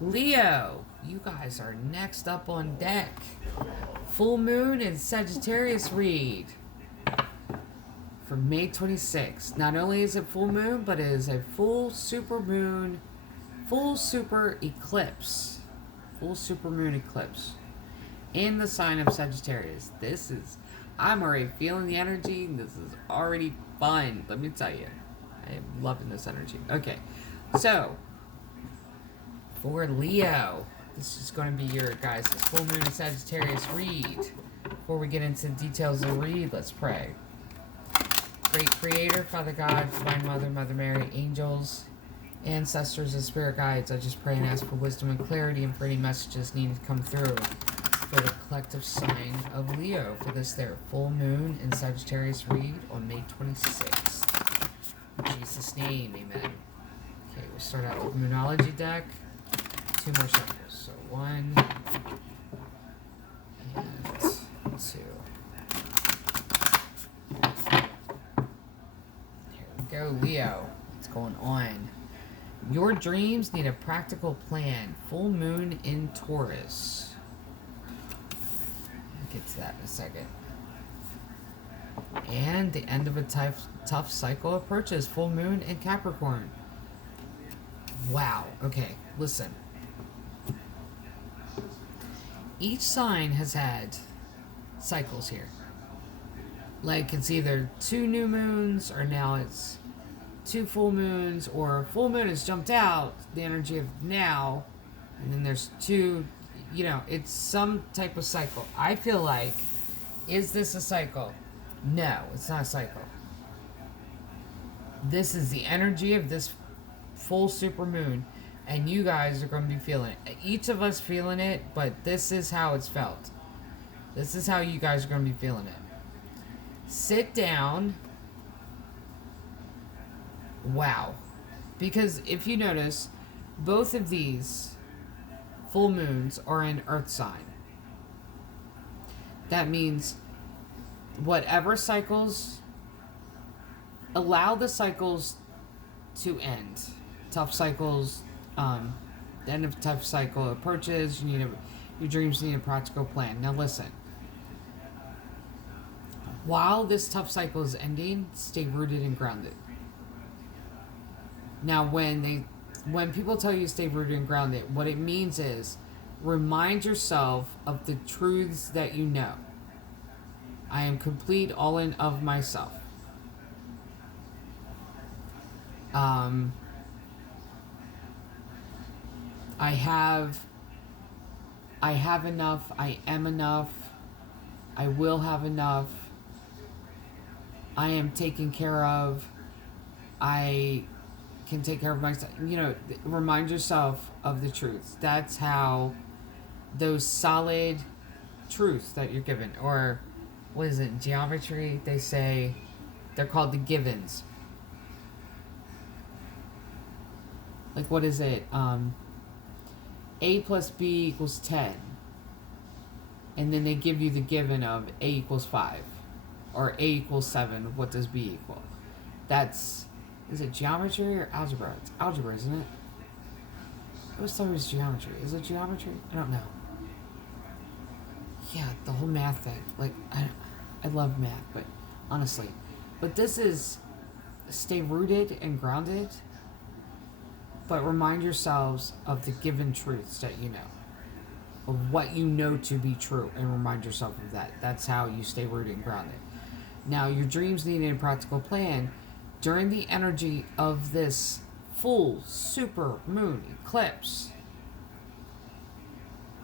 Leo, you guys are next up on deck. Full moon and Sagittarius read for May 26th. Not only is it full moon, but it is a full super moon, full super eclipse. Full super moon eclipse in the sign of Sagittarius. I'm already feeling the energy. This is already fun. Let me tell you. I am loving this energy. Okay, so for Leo, this is going to be your guys' full moon and Sagittarius read. Before we get into the details of the read, let's pray. Great Creator, Father God, Divine Mother, Mother Mary, angels, ancestors, and spirit guides, I just pray and ask for wisdom and clarity and for any messages needed to come through for the collective sign of Leo for this their full moon and Sagittarius read on May 26th. In Jesus' name, amen. Okay, we'll start out with Moonology deck. 2 more shuffles. So 1 and 2. Here we go, Leo. What's going on? Your dreams need a practical plan. Full moon in Taurus. I'll get to that in a second. And the end of a tough cycle approaches. Full moon in Capricorn. Wow. Okay, listen. Each sign has had cycles here. Like it's either 2 new moons or now it's 2 full moons, or full moon has jumped out, the energy of now, and then there's 2, it's some type of cycle. I feel like, is this a cycle? No, it's not a cycle. This is the energy of this full super moon, and you guys are going to be feeling it. Each of us feeling it, but this is how it's felt. This is how you guys are going to be feeling it. Sit down. Wow. Because if you notice, both of these full moons are in Earth sign. That means whatever cycles, allow the cycles to end. Tough cycles, the end of a tough cycle approaches. Your dreams need a practical plan. Now listen. While this tough cycle is ending, stay rooted and grounded. Now, when people tell you stay rooted and grounded, what it means is remind yourself of the truths that you know. I am complete, all in of myself. I have enough. I am enough. I will have enough. I am taken care of. I can take care of myself. Remind yourself of the truths. That's how those solid truths that you're given, or what is it, geometry? They say they're called the givens. Like, what is it? A plus B equals 10. And then they give you the given of A equals 5. Or A equals 7. What does B equal? Is it geometry or algebra? It's algebra, isn't it? I always thought it was geometry. Is it geometry? I don't know. Yeah, the whole math thing. Like, I love math, but honestly. But this is stay rooted and grounded, but remind yourselves of the given truths that you know. Of what you know to be true, and remind yourself of that. That's how you stay rooted and grounded. Now, your dreams need a practical plan. During the energy of this full super moon eclipse,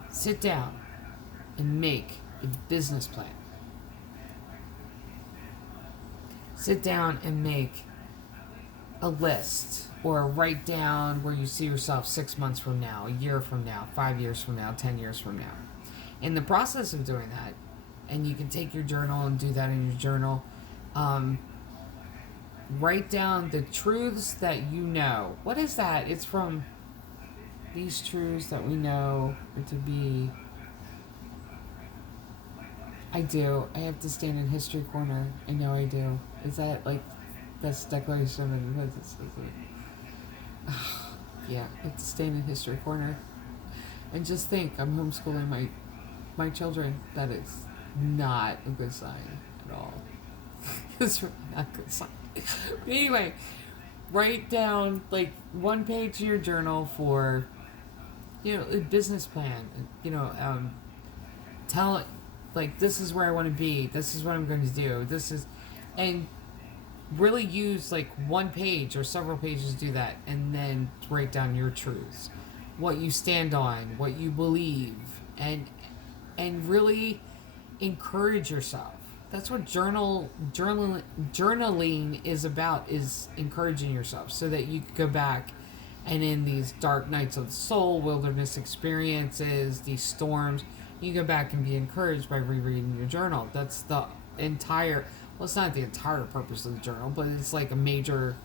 sit down and make a business plan. Sit down and make a list, or write down where you see yourself 6 months from now, a year from now, 5 years from now, 10 years from now. In the process of doing that, and you can take your journal and do that in your journal, write down the truths that you know. What is that? It's from these truths that we know to be. I do. I have to stand in history corner. I know I do. Is that like that's Declaration of Independence? Yeah, I have to stand in history corner. And just think, I'm homeschooling my children. That is not a good sign at all. It's really not a good sign. But anyway, write down like 1 page in your journal for, a business plan. Tell it, like, this is where I want to be. This is what I'm going to do. And really use like 1 page or several pages to do that, and then write down your truths, what you stand on, what you believe, and really encourage yourself. That's what journaling is about, is encouraging yourself so that you can go back and in these dark nights of the soul, wilderness experiences, these storms, you go back and be encouraged by rereading your journal. That's the entire, well, it's not the entire purpose of the journal, but it's like a major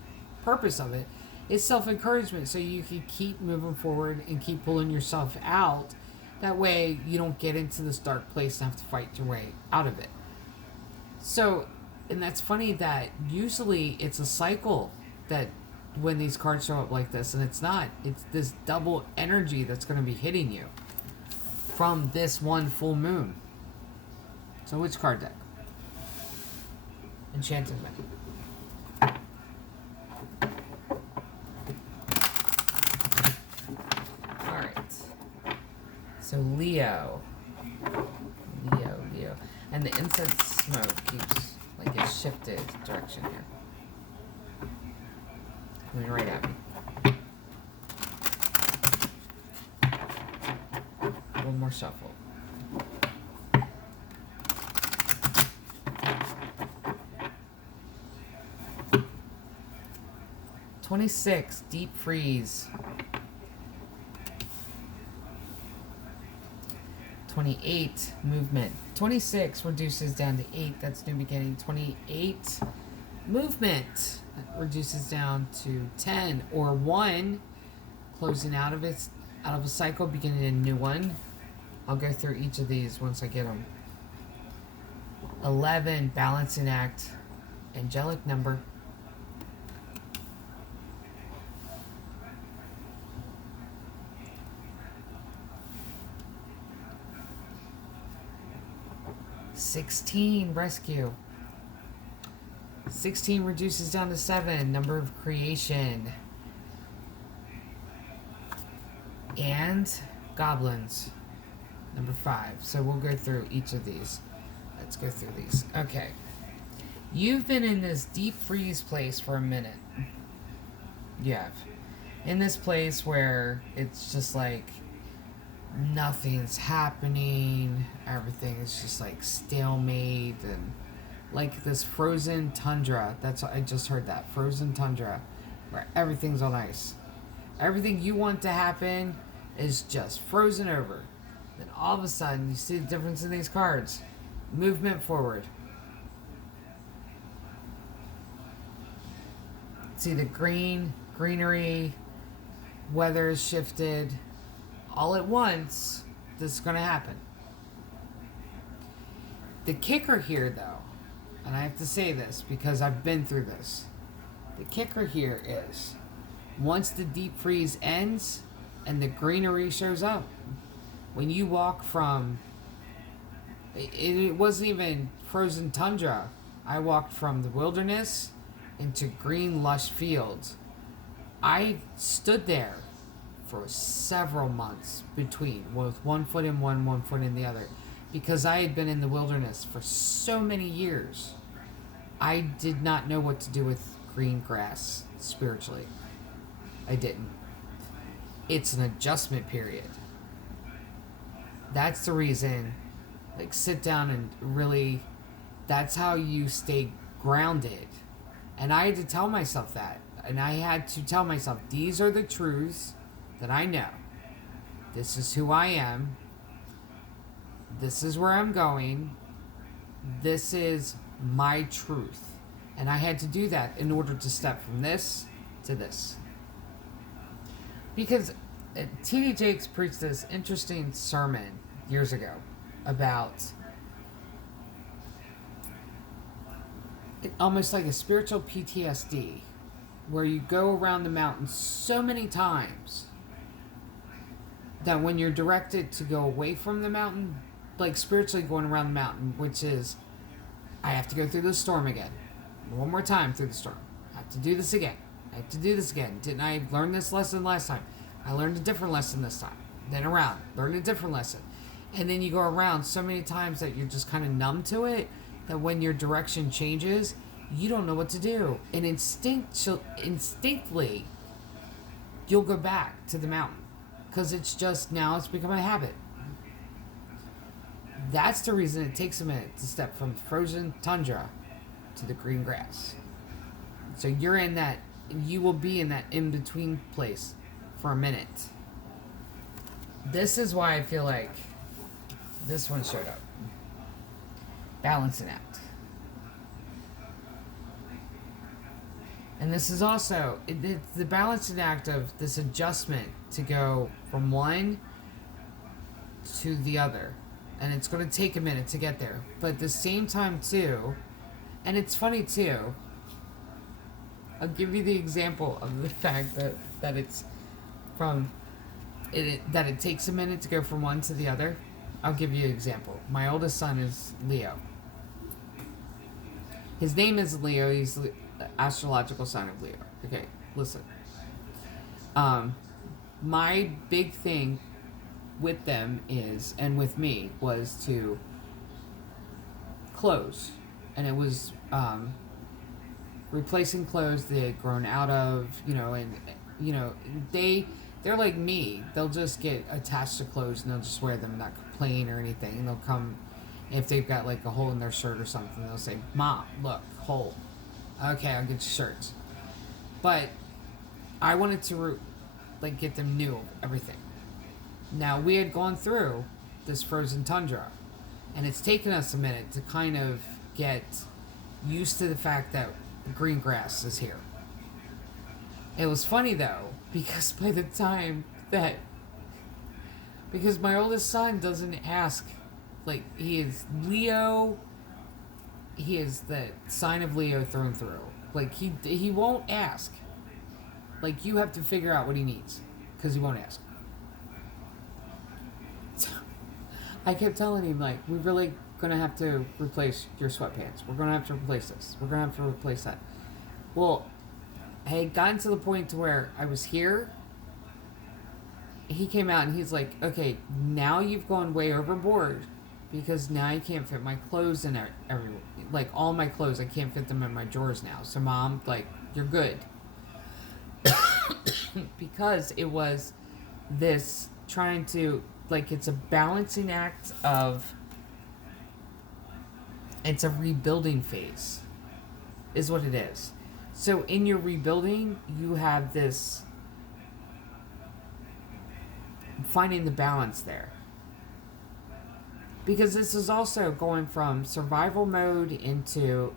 purpose of it. It's self-encouragement, so you can keep moving forward and keep pulling yourself out. That way you don't get into this dark place and have to fight your way out of it. So, and that's funny that usually it's a cycle that when these cards show up like this, and it's not. It's this double energy that's going to be hitting you from this one full moon. So which card deck? Enchanted May. Alright. So Leo. And the incense smoke keeps, like, it's shifted direction here. Coming right at me. One more shuffle. "26, deep freeze. 28, movement. 26 reduces down to 8. That's new beginning. 28, movement. That reduces down to 10 or 1, closing out of a cycle, beginning a new one. I'll go through each of these once I get them. 11, balancing act, angelic number. 16, rescue. 16 reduces down to 7, number of creation. And goblins, number 5. So we'll go through each of these. Let's go through these. Okay. You've been in this deep freeze place for a minute. You have. In this place where it's just like nothing's happening, everything is just like stalemate, and like this frozen tundra. That's what I just heard, that frozen tundra where everything's on ice. Everything you want to happen is just frozen over. Then all of a sudden you see the difference in these cards. Movement forward. See the greenery, weather is shifted. All at once, this is going to happen. The kicker here, though, and I have to say this because I've been through this. The kicker here is, once the deep freeze ends and the greenery shows up, when you walk from, it wasn't even frozen tundra. I walked from the wilderness into green, lush fields. I stood there for several months between, with 1 foot in one foot in the other, because I had been in the wilderness for so many years. I did not know what to do with green grass spiritually. I didn't. It's an adjustment period. That's the reason, like, sit down and really, that's how you stay grounded. And I had to tell myself that. And I had to tell myself, these are the truths that I know. This is who I am. This is where I'm going. This is my truth. And I had to do that in order to step from this to this. Because T.D. Jakes preached this interesting sermon years ago about almost like a spiritual PTSD, where you go around the mountain so many times that when you're directed to go away from the mountain, like spiritually going around the mountain, which is, I have to go through the storm again. One more time through the storm. I have to do this again. I have to do this again. Didn't I learn this lesson last time? I learned a different lesson this time. Then around. Learned a different lesson. And then you go around so many times that you're just kind of numb to it, that when your direction changes, you don't know what to do. And instinctively, you'll go back to the mountain. Because it's just, now it's become a habit. That's the reason it takes a minute to step from frozen tundra to the green grass. So you're in that, you will be in that in-between place for a minute. This is why I feel like this one showed up. Balancing act. And this is also, it's the balancing act of this adjustment to go from one to the other. And it's going to take a minute to get there. But at the same time, too, and it's funny, too, I'll give you the example of the fact that it's from, that it takes a minute to go from one to the other. I'll give you an example. My oldest son is Leo. His name is Leo. He's the astrological sign of Leo. Okay, listen. My big thing with them is, and with me, was to clothes. And it was replacing clothes they had grown out of, and, they're like me. They'll just get attached to clothes and they'll just wear them and not complain or anything. And they'll come, if they've got like a hole in their shirt or something, they'll say, "Mom, look, hole. Okay, I'll get you shirts." But I wanted to get them new everything. Now, we had gone through this frozen tundra, and it's taken us a minute to kind of get used to the fact that green grass is here. It was funny, though, because by the time that... Because my oldest son doesn't ask, he is Leo... He is the sign of Leo through and through. He won't ask. You have to figure out what he needs, because he won't ask. I kept telling him, we're really going to have to replace your sweatpants. We're going to have to replace this. We're going to have to replace that. Well, I had gotten to the point to where I was here. He came out and he's like, "Okay, now you've gone way overboard, because now you can't fit my clothes in all my clothes. I can't fit them in my drawers now. So, Mom, you're good." Because it was this trying to... it's a balancing act of... It's a rebuilding phase, is what it is. So in your rebuilding, you have this... finding the balance there. Because this is also going from survival mode into...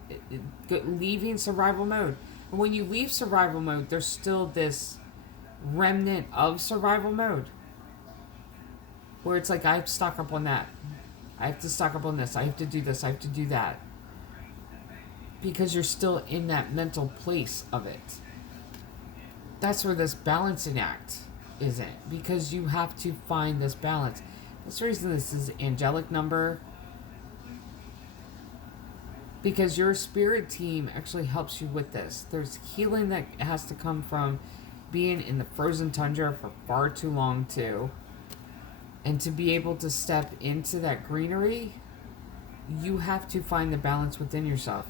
leaving survival mode. And when you leave survival mode, there's still this remnant of survival mode. Where it's I have to stock up on that. I have to stock up on this. I have to do this. I have to do that. Because you're still in that mental place of it. That's where this balancing act is in. Because you have to find this balance. That's the reason this is angelic number. Because your spirit team actually helps you with this. There's healing that has to come from being in the frozen tundra for far too long, too. And to be able to step into that greenery, you have to find the balance within yourself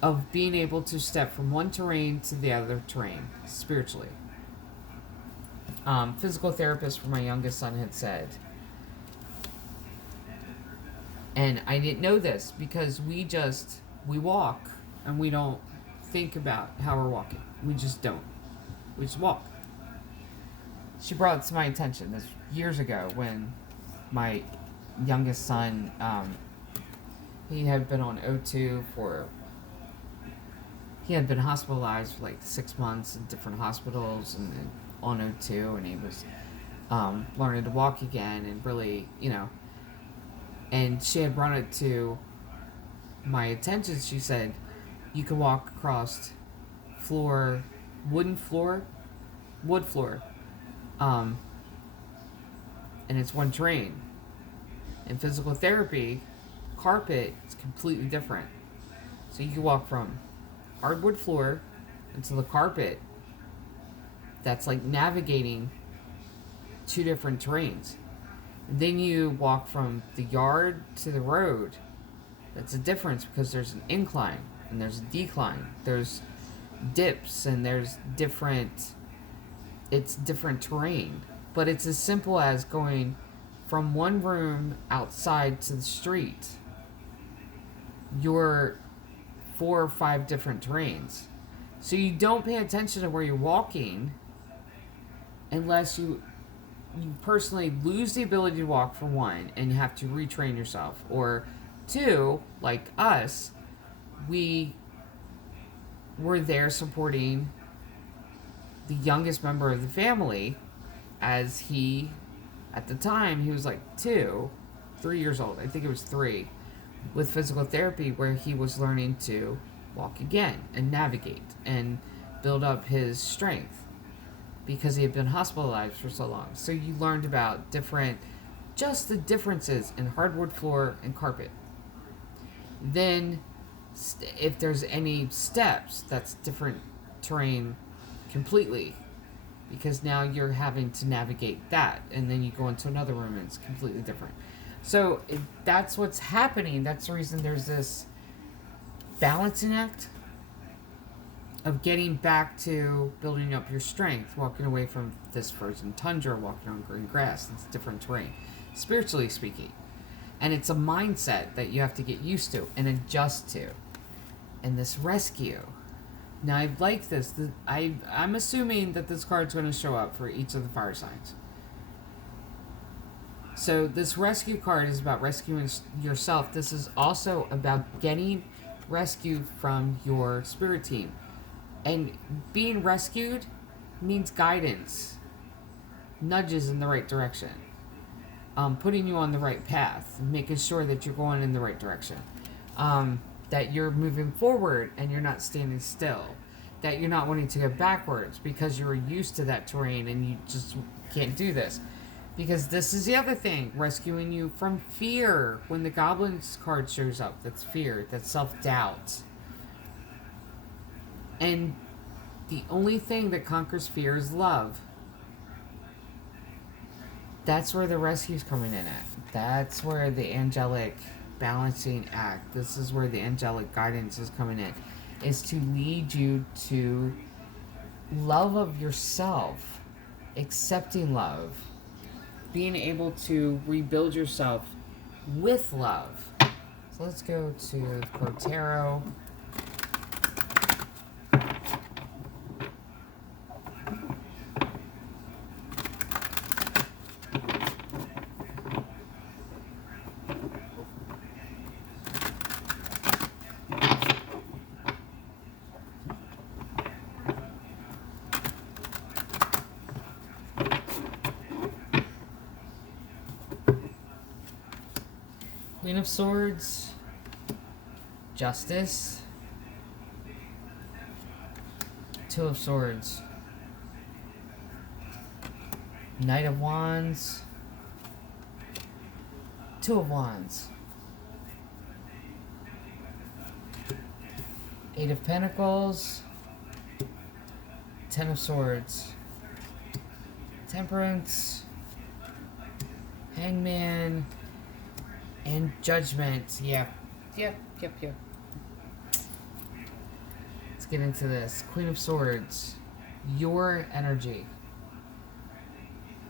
of being able to step from one terrain to the other terrain, spiritually. Physical therapist for my youngest son had said, and I didn't know this because we walk and we don't think about how we're walking. We just don't. We just walk. She brought it to my attention this years ago when my youngest son, he had been on O2 he had been hospitalized for 6 months in different hospitals and on O2, and he was learning to walk again and really, and she had brought it to my attention. She said, "You can walk across wood floor, Um, and it's one terrain. In physical therapy, carpet is completely different. So you can walk from hardwood floor into the carpet. That's like navigating two different terrains. And then you walk from the yard to the road. That's a difference because there's an incline and there's a decline. There's dips and there's it's different terrain. But it's as simple as going from one room outside to the street. You're 4 or 5 different terrains. So you don't pay attention to where you're walking unless you personally lose the ability to walk, for one, and you have to retrain yourself. Or two, like us, we were there supporting the youngest member of the family, as he, at the time, he was like 3 years old. I think it was 3, with physical therapy, where he was learning to walk again and navigate and build up his strength because he had been hospitalized for so long. So you learned about just the differences in hardwood floor and carpet. Then, if there's any steps, that's different terrain completely, because now you're having to navigate that, and then you go into another room and it's completely different. So that's what's happening. That's the reason there's this balancing act of getting back to building up your strength, walking away from this frozen tundra, walking on green grass. It's different terrain, spiritually speaking. And it's a mindset that you have to get used to and adjust to. And this rescue. Now, I like this. I'm assuming that this card's going to show up for each of the fire signs. So this rescue card is about rescuing yourself. This is also about getting rescue from your spirit team. And being rescued means guidance, nudges in the right direction, putting you on the right path, making sure that you're going in the right direction, that you're moving forward and you're not standing still, that you're not wanting to go backwards because you're used to that terrain and you just can't do this. Because this is the other thing, rescuing you from fear. When the Goblins card shows up, that's fear, that's self-doubt. And the only thing that conquers fear is love. That's where the rescue's coming in at. That's where the angelic balancing act, this is where the angelic guidance is coming in, is to lead you to love of yourself, accepting love, being able to rebuild yourself with love. So let's go to Tarot. Queen of Swords, Justice, Two of Swords, Knight of Wands, Two of Wands, Eight of Pentacles, Ten of Swords, Temperance, Hangman, and Judgment. Yep. Let's get into this. Queen of Swords. Your energy.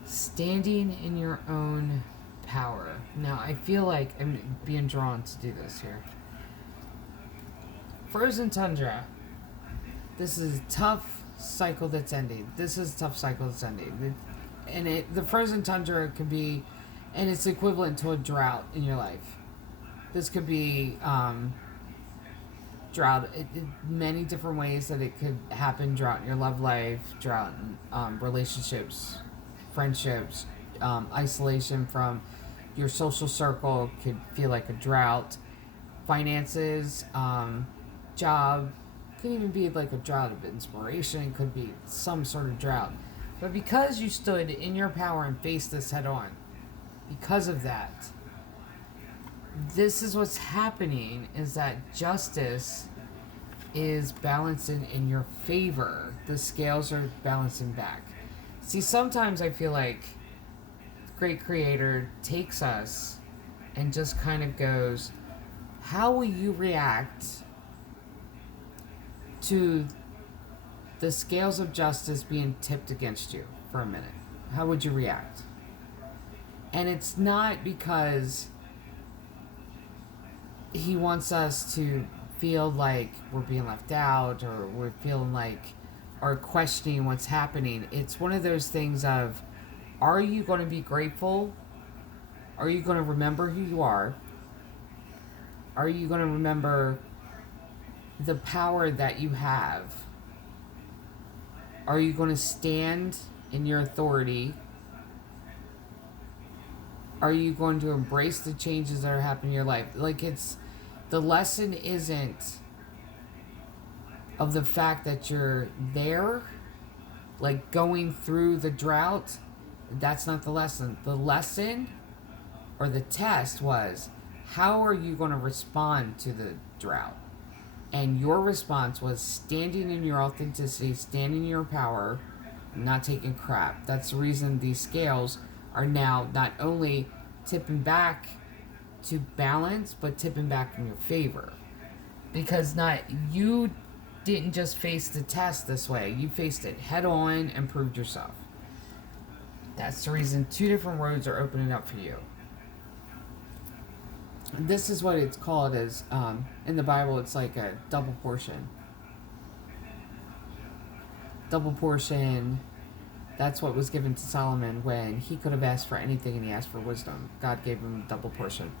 Standing in your own power. Now, I feel like I'm being drawn to do this here. Frozen Tundra. This is a tough cycle that's ending. And the Frozen Tundra can be... and it's equivalent to a drought in your life. This could be drought, many different ways that it could happen. Drought in your love life, drought in relationships, friendships, isolation from your social circle could feel like a drought. Finances, job, could even be like a drought of inspiration, could be some sort of drought. But because you stood in your power and faced this head on, because of that, this is what's happening, is that justice is balancing in your favor. The scales are balancing back. See, sometimes I feel like the great creator takes us and just kind of goes, how will you react to the scales of justice being tipped against you for a minute? How would you react? And it's not because he wants us to feel like we're being left out or we're feeling like or questioning what's happening. It's one of those things of, are you going to be grateful? Are you going to remember who you are? Are you going to remember the power that you have? Are you going to stand in your authority? Are you going to embrace the changes that are happening in your life? Like, it's, the lesson isn't of the fact that you're there, like going through the drought. That's not the lesson. The lesson or the test was, how are you going to respond to the drought? And your response was standing in your authenticity, standing in your power, not taking crap. That's the reason these scales are now not only tipping back to balance, but tipping back in your favor. Because not you didn't just face the test this way. You faced it head on and proved yourself. That's the reason 2 different roads are opening up for you. This is what it's called as, in the Bible, it's like a double portion. Double portion, that's what was given to Solomon when he could have asked for anything and he asked for wisdom. God gave him a double portion.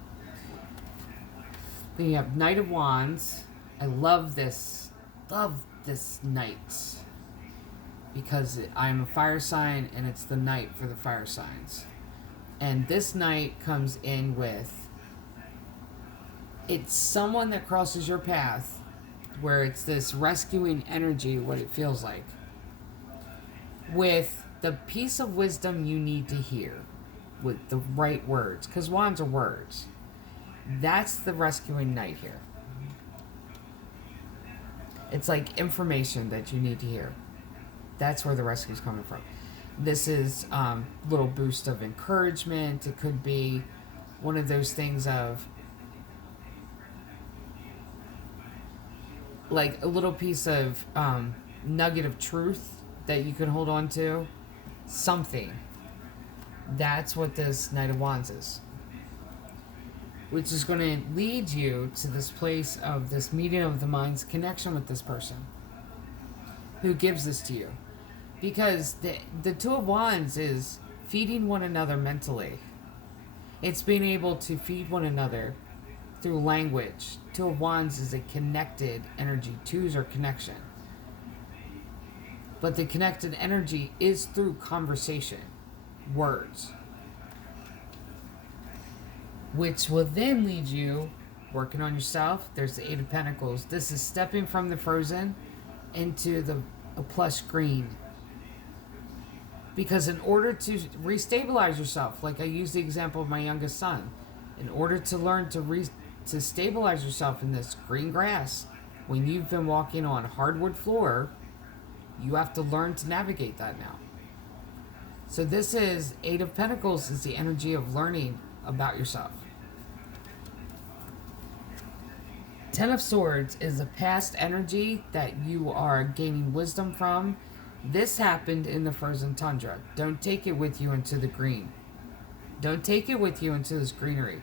Then you have Knight of Wands. I love this knight. Because I'm a fire sign and it's the knight for the fire signs. And this knight comes in with, it's someone that crosses your path where it's this rescuing energy, what it feels like, with the piece of wisdom you need to hear with the right words, because wands are words. That's the rescuing knight here. It's like information that you need to hear. That's where the rescue is coming from. This is a little boost of encouragement. It could be one of those things of like a little piece of nugget of truth that you can hold on to. Something. That's what this Knight of Wands is. Which is going to lead you to this place of this meeting of the mind's connection with this person who gives this to you. Because the 2 of Wands is feeding one another mentally. It's being able to feed one another through language. 2 of Wands is a connected energy. 2s are connection. But the connected energy is through conversation. Words. Which will then lead you working on yourself. There's the 8 of Pentacles. This is stepping from the frozen into a plush green. Because in order to restabilize yourself, like I used the example of my youngest son, in order to learn to stabilize yourself in this green grass, when you've been walking on hardwood floor, you have to learn to navigate that now. So this is 8 of Pentacles is the energy of learning about yourself. 10 of Swords is a past energy that you are gaining wisdom from. This happened in the frozen tundra. Don't take it with you into the green. Don't take it with you into this greenery.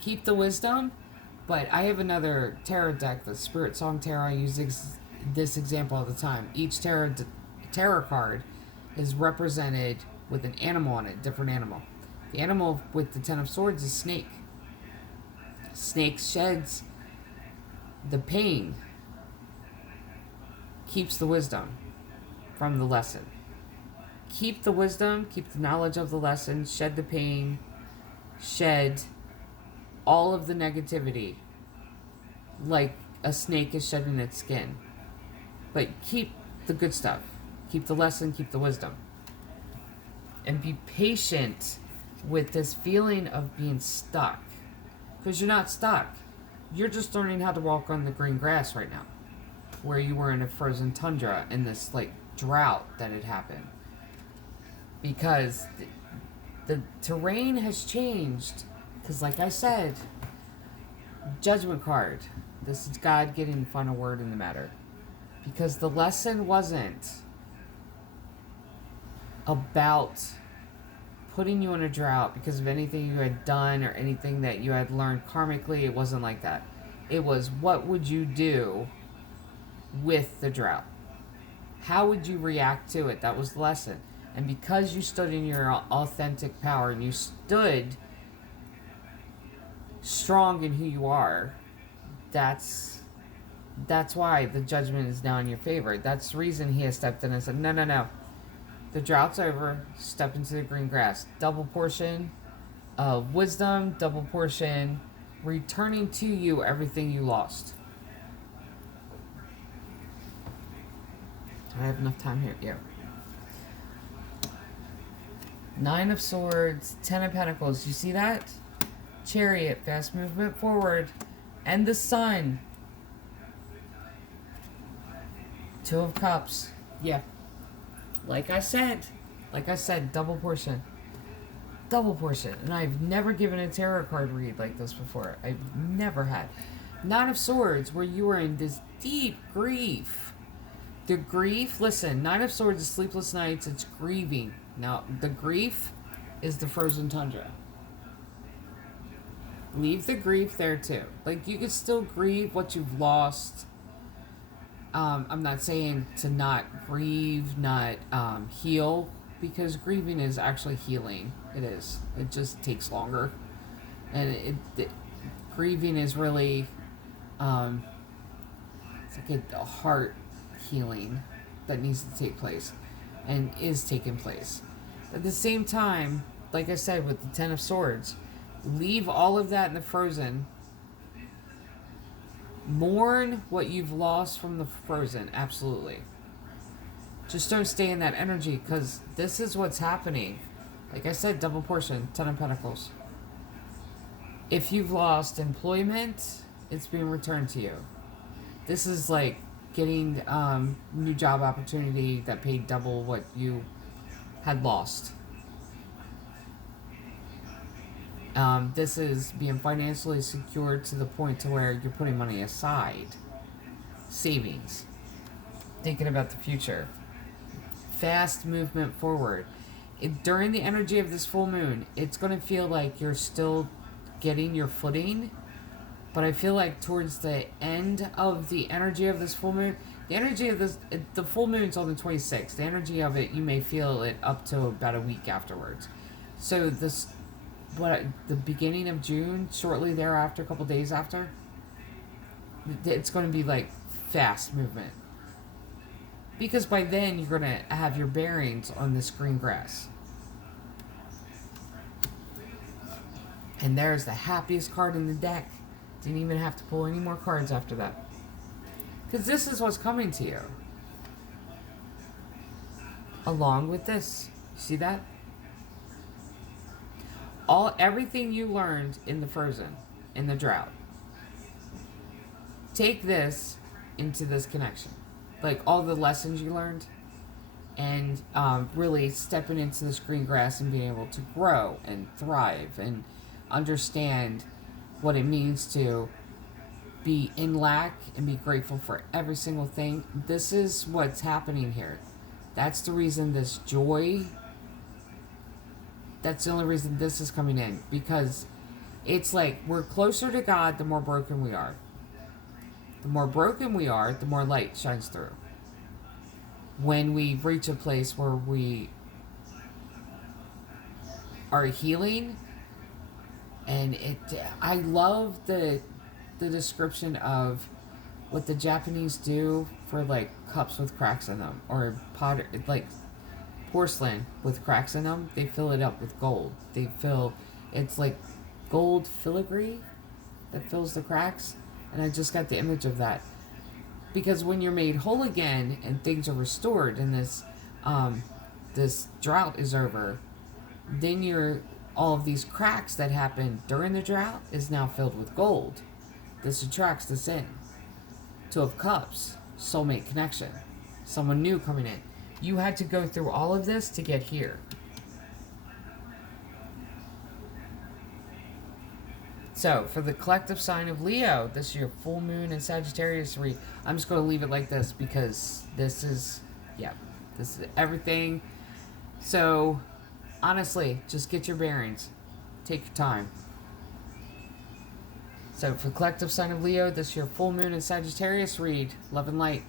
Keep the wisdom, but I have another tarot deck, the Spirit Song Tarot. I use this example all the time. Each tarot card is represented with an animal on it, different animal. The animal with the 10 of Swords is snake. Snake sheds the pain, keeps the wisdom from the lesson. Keep the wisdom, keep the knowledge of the lesson, shed the pain, shed all of the negativity, like a snake is shedding its skin. But keep the good stuff. Keep the lesson, keep the wisdom. and be patient with this feeling of being stuck. Because you're not stuck. You're just learning how to walk on the green grass right now. Where you were in a frozen tundra in this like drought that had happened. Because the terrain has changed. Because like I said, Judgment card. This is God getting the final word in the matter. Because the lesson wasn't about putting you in a drought because of anything you had done or anything that you had learned karmically. It wasn't like that. It was, what would you do with the drought? How would you react to it? That was the lesson. And because you stood in your authentic power and you stood strong in who you are, that's why the judgment is now in your favor. That's the reason he has stepped in and said, no. The drought's over. Step into the green grass. Double portion of wisdom, double portion, returning to you everything you lost. I have enough time here. Yeah. 9 of Swords, 10 of Pentacles. You see that? Chariot, fast movement forward. And the Sun. 2 of Cups. Yeah. Like I said, double portion. Double portion. And I've never given a tarot card read like this before. I've never had. 9 of Swords, where you were in this deep grief. The grief, listen, 9 of Swords is sleepless nights, it's grieving. Now, the grief is the frozen tundra. Leave the grief there too. Like, you can still grieve what you've lost. I'm not saying to not grieve, not heal, because grieving is actually healing. It is. It just takes longer. And grieving is really, it's like a heart healing that needs to take place and is taking place. At the same time, like I said, with the 10 of Swords, leave all of that in the frozen. Mourn what you've lost from the frozen, absolutely. Just don't stay in that energy, because this is what's happening. Like I said, double portion, 10 of Pentacles. If you've lost employment, it's being returned to you. This is like getting new job opportunity that paid double what you had lost. This is being financially secured to the point to where you're putting money aside. Savings. Thinking about the future. Fast movement forward. During the energy of this full moon, it's going to feel like you're still getting your footing. But I feel like towards the end of the energy of this full moon, the energy of this, the full moon's on the 26th. The energy of it, you may feel it up to about a week afterwards. So the beginning of June, shortly thereafter, a couple days after, it's going to be like fast movement. Because by then, you're going to have your bearings on this green grass. And there's the happiest card in the deck. Didn't even have to pull any more cards after that. Because this is what's coming to you. Along with this. See that? Everything you learned in the frozen, in the drought. Take this into this connection. Like all the lessons you learned. And really stepping into this green grass and being able to grow and thrive and understand what it means to be in lack and be grateful for every single thing. This is what's happening here. That's the reason this joy, that's the only reason this is coming in. Because it's like we're closer to God the more broken we are. The more broken we are, the more light shines through. When we reach a place where we are healing, and I love the description of what the Japanese do for like cups with cracks in them, or like porcelain with cracks in them. They fill it up with gold. It's like gold filigree that fills the cracks. And I just got the image of that. Because when you're made whole again and things are restored and this drought is over, then all of these cracks that happened during the drought is now filled with gold. This attracts this in. Two of Cups, soulmate connection. Someone new coming in. You had to go through all of this to get here. So, for the collective sign of Leo, this is your full moon and Sagittarius read. I'm just going to leave it like this because this is everything. So, honestly, just get your bearings. Take your time. So, for collective sign of Leo, this is your full moon and Sagittarius read. Love and light.